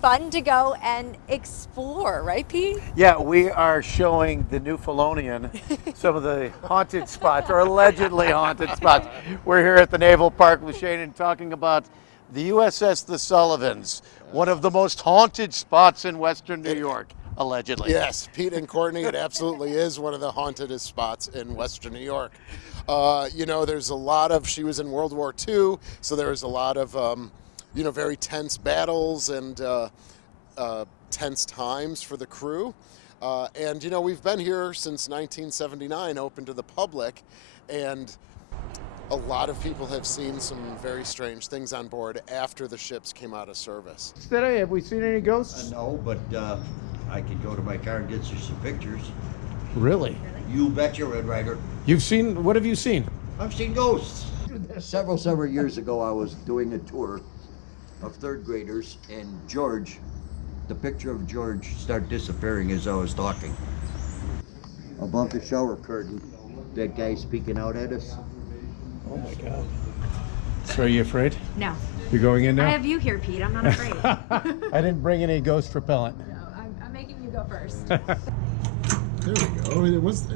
fun to go and explore, right, Pete? Yeah, we are showing the Newfoundlandian some of the haunted spots, or allegedly haunted spots. We're here at the Naval Park with Shane talking about the USS the Sullivans, one of the most haunted spots in Western New York, allegedly. Yes, Pete and Courtney, it absolutely is one of the hauntedest spots in Western New York. You know, there's a lot of, she was in World War II, so there was a lot of, you know, very tense battles and tense times for the crew. And, you know, we've been here since 1979, open to the public, and a lot of people have seen some very strange things on board after the ships came out of service. Today, have we seen any ghosts? No, but I could go to my car and get you some pictures. Really? You betcha, Red Ryder. You've seen, what have you seen? I've seen ghosts. Several years ago, I was doing a tour of third graders, and George, the picture of George started disappearing as I was talking. Above the shower curtain, that guy speaking out at us. Oh my God. So are you afraid? No. You're going in now? I have you here, Pete. I'm not afraid. I didn't bring any ghost repellent. No, I'm making you go first. There we go. It was.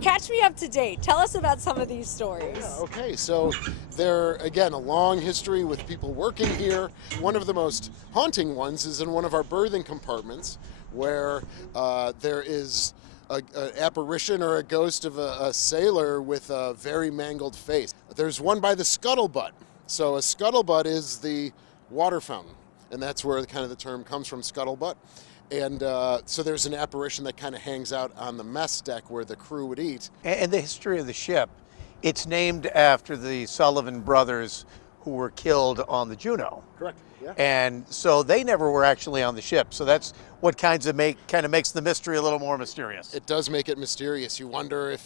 Catch me up to date. Tell us about some of these stories. Yeah, okay, so there, again, a long history with people working here. One of the most haunting ones is in one of our berthing compartments where there is an apparition or a ghost of a sailor with a very mangled face. There's one by the scuttlebutt. So a scuttlebutt is the water fountain, and that's where kind of the term comes from, scuttlebutt. And so there's an apparition that kind of hangs out on the mess deck where the crew would eat. And the history of the ship, it's named after the Sullivan brothers who were killed on the Juno. Correct, yeah. And so they never were actually on the ship. So that's what kind of makes the mystery a little more mysterious. It does make it mysterious. You wonder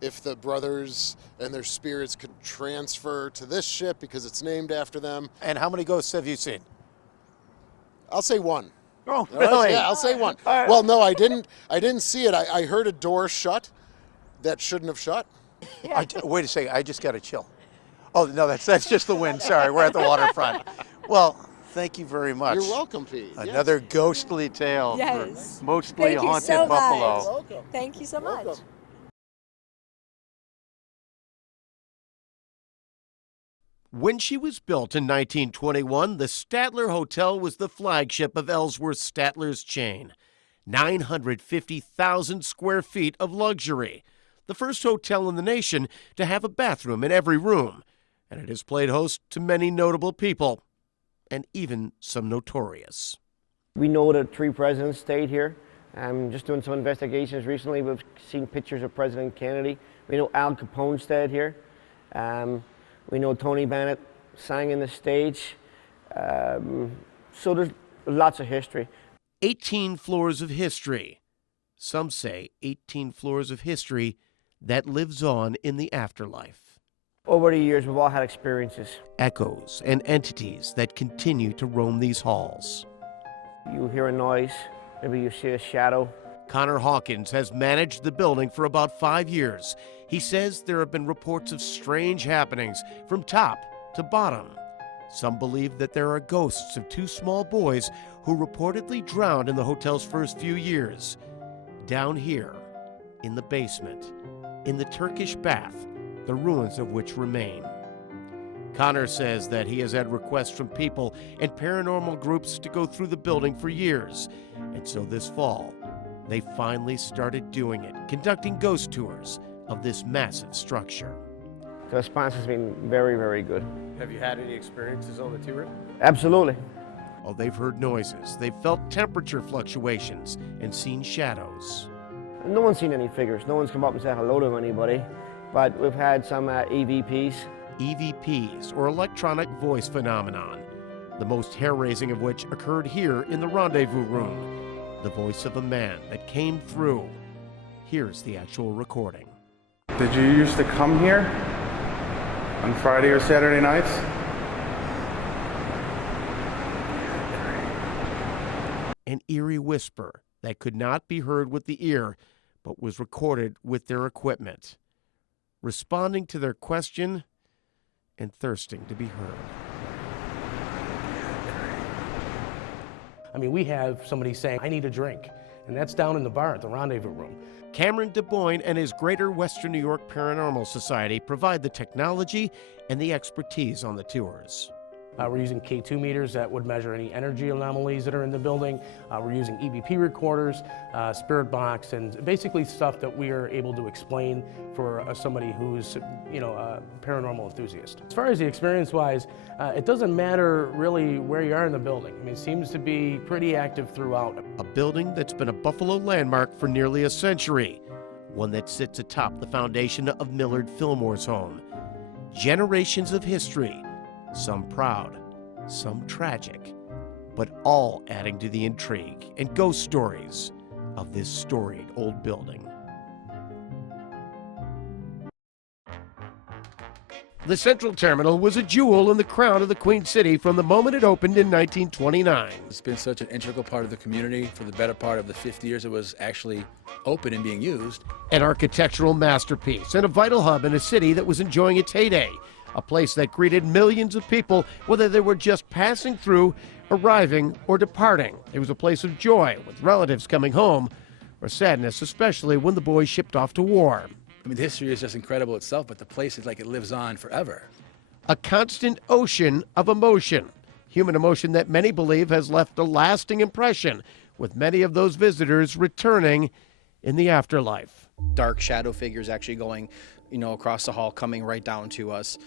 if the brothers and their spirits could transfer to this ship because it's named after them. And how many ghosts have you seen? I'll say one. Oh, really? Yeah, I'll say one. Right. Well, no, I didn't see it. I heard a door shut that shouldn't have shut. Wait a second, I just got a chill. Oh, no, that's just the wind. Sorry, we're at the waterfront. Well, thank you very much. You're welcome, Pete. Another ghostly tale Yes. for mostly Thank you haunted so Buffalo. much. Welcome. Thank you so much. Welcome. When she was built in 1921, the Statler Hotel was the flagship of Ellsworth Statler's chain. 950,000 square feet of luxury. The first hotel in the nation to have a bathroom in every room. And it has played host to many notable people, and even some notorious. We know that 3 presidents stayed here. Just doing some investigations recently, we've seen pictures of President Kennedy. We know Al Capone stayed here. We know Tony Bennett sang in the stage. So there's lots of history. 18 floors of history. Some say 18 floors of history that lives on in the afterlife. Over the years, we've all had experiences. Echoes and entities that continue to roam these halls. You hear a noise, maybe you see a shadow. Connor Hawkins has managed the building for about 5 years. He says there have been reports of strange happenings from top to bottom. Some believe that there are ghosts of 2 small boys who reportedly drowned in the hotel's first few years. Down here, in the basement, in the Turkish bath, the ruins of which remain. Connor says that he has had requests from people and paranormal groups to go through the building for years. And so this fall, they finally started doing it, conducting ghost tours of this massive structure. The response has been very, very good. Have you had any experiences on the tour? Absolutely. Oh, they've heard noises, they've felt temperature fluctuations, and seen shadows. No one's seen any figures. No one's come up and said hello to anybody. But we've had some EVPs. EVPs, or electronic voice phenomenon, the most hair-raising of which occurred here in the rendezvous room. The voice of a man that came through. Here's the actual recording. Did you used to come here on Friday or Saturday nights? An eerie whisper that could not be heard with the ear, but was recorded with their equipment, responding to their question and thirsting to be heard. I mean, we have somebody saying, I need a drink, and that's down in the bar at the Rendezvous Room. Cameron DeBoyne and his Greater Western New York Paranormal Society provide the technology and the expertise on the tours. We're using K2 meters that would measure any energy anomalies that are in the building. We're using EVP recorders, spirit box, and basically stuff that we are able to explain for somebody who's, a paranormal enthusiast. As far as the experience-wise, it doesn't matter really where you are in the building. I mean, it seems to be pretty active throughout. A building that's been a Buffalo landmark for nearly a century, one that sits atop the foundation of Millard Fillmore's home. Generations of history, some proud, some tragic, but all adding to the intrigue and ghost stories of this storied old building. The Central Terminal was a jewel in the crown of the Queen City from the moment it opened in 1929. It's been such an integral part of the community for the better part of the 50 years it was actually open and being used. An architectural masterpiece and a vital hub in a city that was enjoying its heyday. A place that greeted millions of people, whether they were just passing through, arriving, or departing. It was a place of joy, with relatives coming home, or sadness, especially when the boys shipped off to war. I mean, the history is just incredible itself, but the place is like it lives on forever. A constant ocean of emotion, human emotion that many believe has left a lasting impression, with many of those visitors returning in the afterlife. Dark shadow figures actually going, across the hall, coming right down to us.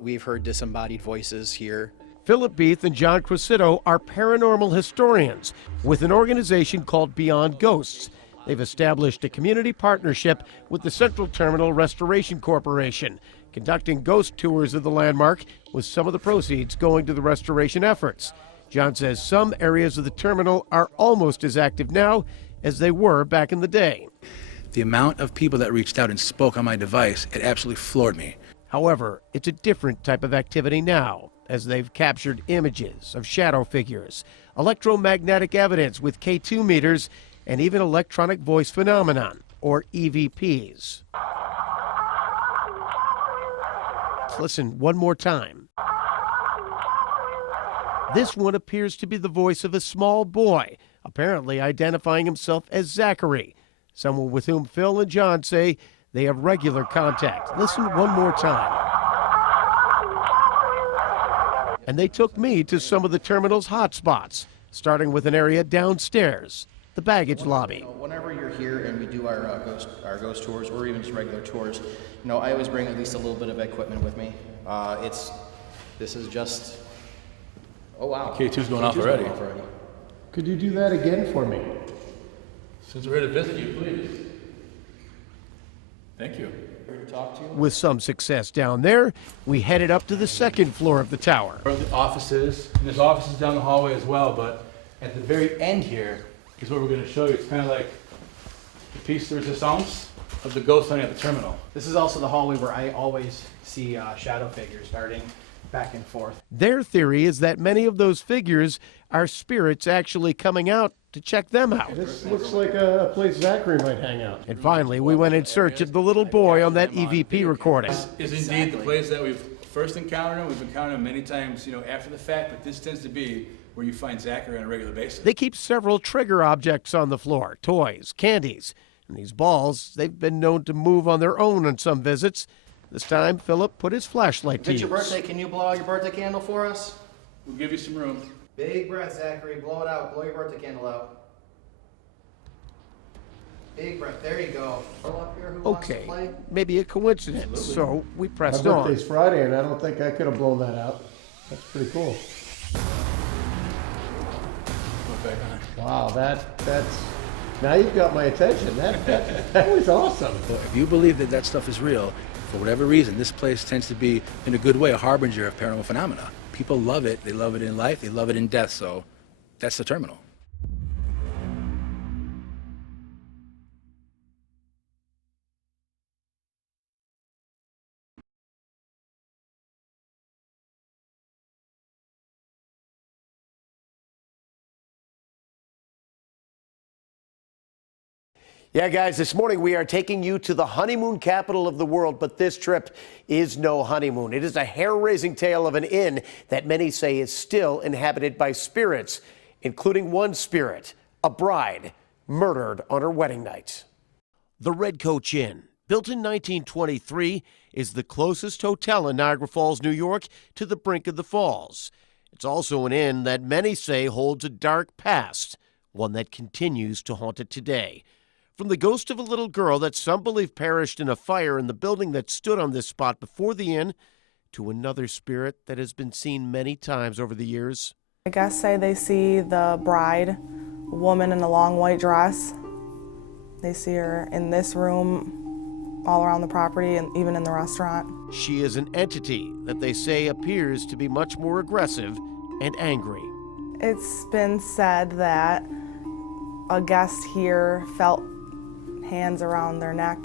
We've heard disembodied voices here. Philip Beath and John Cressito are paranormal historians with an organization called Beyond Ghosts. They've established a community partnership with the Central Terminal Restoration Corporation, conducting ghost tours of the landmark, with some of the proceeds going to the restoration efforts. John says some areas of the terminal are almost as active now as they were back in the day. The amount of people that reached out and spoke on my device, it absolutely floored me. However, it's a different type of activity now, as they've captured images of shadow figures, electromagnetic evidence with K2 meters, and even electronic voice phenomenon, or EVPs. Let's listen one more time. This one appears to be the voice of a small boy, apparently identifying himself as Zachary, someone with whom Phil and John say they have regular contact. Listen one more time. And they took me to some of the terminal's hot spots, starting with an area downstairs, the baggage lobby. Whenever you're here and we do our ghost tours, or even just regular tours, I always bring at least a little bit of equipment with me. This is just, oh wow. K2's going off already. Could you do that again for me? Since we're here to visit you, please. Thank you. With some success down there, we headed up to the second floor of the tower. Where the offices, and there's offices down the hallway as well, but at the very end here is what we're going to show you. It's kind of like the piece de resistance of the ghost hunting at the terminal. This is also the hallway where I always see shadow figures darting back and forth. Their theory is that many of those figures are spirits actually coming out to check them out. This looks like a place Zachary might hang out. And finally, we went in search of the little boy on that EVP recording. This is indeed the place that we've first encountered him. We've encountered him many times, after the fact, but this tends to be where you find Zachary on a regular basis. They keep several trigger objects on the floor, toys, candies, and these balls, they've been known to move on their own on some visits. This time, Philip put his flashlight to If it's use. your birthday, can you blow out your birthday candle for us? We'll give you some room. Big breath, Zachary. Blow it out. Blow your birthday candle out. Big breath. There you go. Up here, who wants to Okay, play? maybe a coincidence. Absolutely. So we My pressed on. birthday's Friday, and I don't think I could have blown that out. That's pretty cool. Put it back on. Wow, that's now you've got my attention. That was awesome. Well, if you believe that that stuff is real, for whatever reason, this place tends to be, in a good way, a harbinger of paranormal phenomena. People love it. They love it in life. They love it in death. So that's the terminal. Yeah, guys, this morning we are taking you to the honeymoon capital of the world, but this trip is no honeymoon. It is a hair-raising tale of an inn that many say is still inhabited by spirits. including one spirit, a bride, murdered on her wedding night. The Red Coach Inn, built in 1923, is the closest hotel in Niagara Falls, New York, to the brink of the falls. It's also an inn that many say holds a dark past, one that continues to haunt it today. From the ghost of a little girl that some believe perished in a fire in the building that stood on this spot before the inn, to another spirit that has been seen many times over the years. I guess say they see the bride, a woman in a long white dress. They see her in this room, all around the property, and even in the restaurant. She is an entity that they say appears to be much more aggressive and angry. It's been said that a guest here felt hands around their neck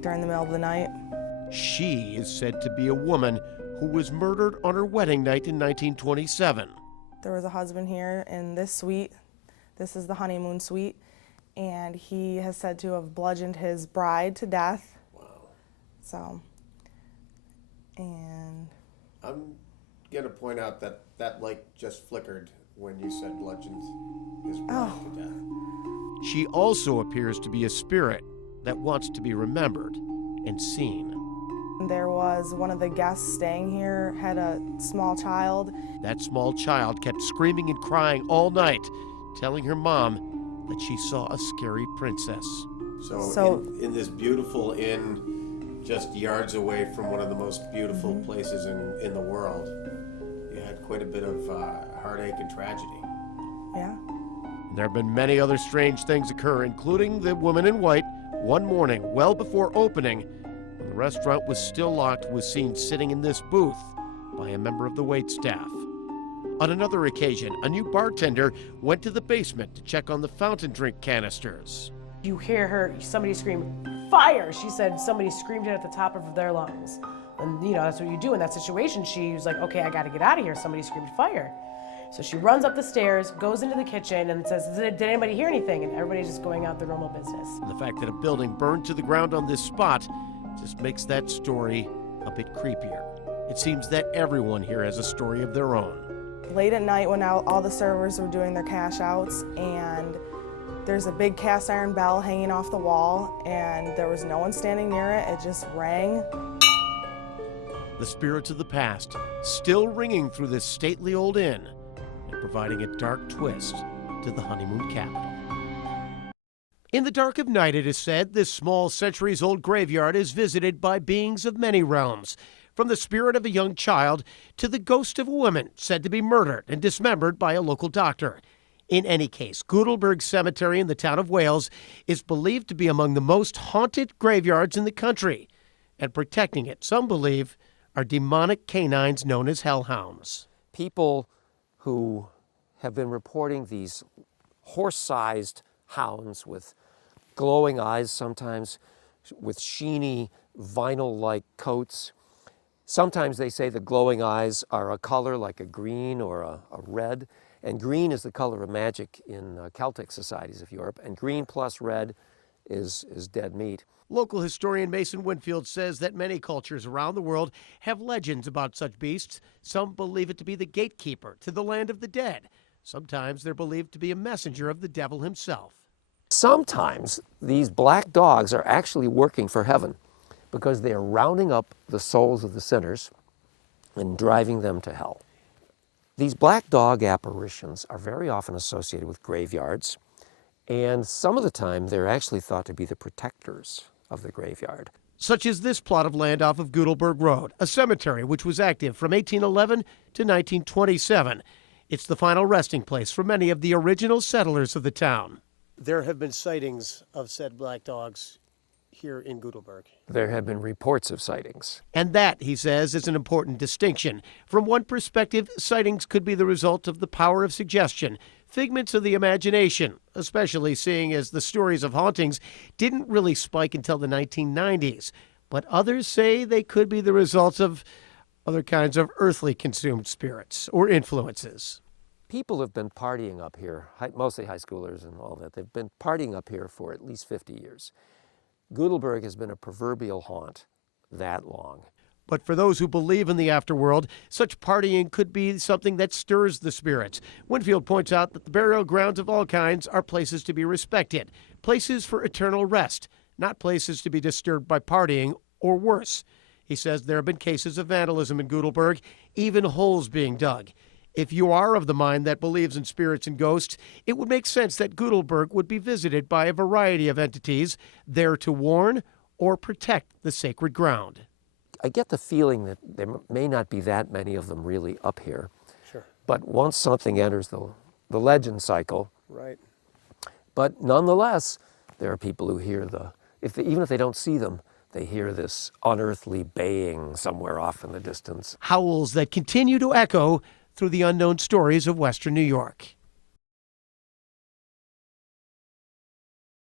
during the middle of the night. She is said to be a woman who was murdered on her wedding night in 1927. There was a husband here in this suite. This is the honeymoon suite. And he has said to have bludgeoned his bride to death. Wow. So, and... I'm going to point out that that light just flickered when you said bludgeoned his bride to death. She also appears to be a spirit that wants to be remembered and seen. There was one of the guests staying here, had a small child. That small child kept screaming and crying all night, telling her mom that she saw a scary princess. So in this beautiful inn, just yards away from one of the most beautiful places in the world, you had quite a bit of heartache and tragedy. Yeah. There have been many other strange things occur, including the woman in white, one morning, well before opening, when the restaurant was still locked, was seen sitting in this booth by a member of the wait staff. On another occasion, a new bartender went to the basement to check on the fountain drink canisters. You hear somebody scream, "Fire!" She said somebody screamed it at the top of their lungs. And that's what you do in that situation. She was like, okay, I gotta get out of here. Somebody screamed fire. So she runs up the stairs, goes into the kitchen, and says, did anybody hear anything? And everybody's just going out their normal business. The fact that a building burned to the ground on this spot just makes that story a bit creepier. It seems that everyone here has a story of their own. Late at night when all the servers were doing their cash outs, and there's a big cast iron bell hanging off the wall, and there was no one standing near it. It just rang. The spirits of the past still ringing through this stately old inn and providing a dark twist to the honeymoon capital. In the dark of night, it is said, this small centuries-old graveyard is visited by beings of many realms, from the spirit of a young child to the ghost of a woman said to be murdered and dismembered by a local doctor. In any case, Goodleberg Cemetery in the town of Wales is believed to be among the most haunted graveyards in the country, and protecting it, some believe, are demonic canines known as hellhounds. People who have been reporting these horse-sized hounds with glowing eyes, sometimes with sheeny vinyl-like coats. Sometimes they say the glowing eyes are a color like a green or a red, and green is the color of magic in Celtic societies of Europe, and green plus red is dead meat. Local historian Mason Winfield says that many cultures around the world have legends about such beasts. Some believe it to be the gatekeeper to the land of the dead. Sometimes they're believed to be a messenger of the devil himself. Sometimes these black dogs are actually working for heaven because they are rounding up the souls of the sinners and driving them to hell. These black dog apparitions are very often associated with graveyards, and some of the time they're actually thought to be the protectors of the graveyard. Such as this plot of land off of Goodleberg Road, a cemetery which was active from 1811 to 1927. It's the final resting place for many of the original settlers of the town. There have been sightings of said black dogs here in Goodleberg. There have been reports of sightings. And that, he says, is an important distinction. From one perspective, sightings could be the result of the power of suggestion, figments of the imagination, especially seeing as the stories of hauntings didn't really spike until the 1990s. But others say they could be the result of other kinds of earthly consumed spirits or influences. People have been partying up here, mostly high schoolers and all that. They've been partying up here for at least 50 years. Goodleberg has been a proverbial haunt that long. But for those who believe in the afterworld, such partying could be something that stirs the spirits. Winfield points out that the burial grounds of all kinds are places to be respected, places for eternal rest, not places to be disturbed by partying or worse. He says there have been cases of vandalism in Goodleberg, even holes being dug. If you are of the mind that believes in spirits and ghosts, it would make sense that Goodleberg would be visited by a variety of entities there to warn or protect the sacred ground. I get the feeling that there may not be that many of them really up here. Sure. But once something enters the legend cycle, Right. but nonetheless, there are people who hear even if they don't see them, they hear this unearthly baying somewhere off in the distance. Howls that continue to echo through the unknown stories of Western New York.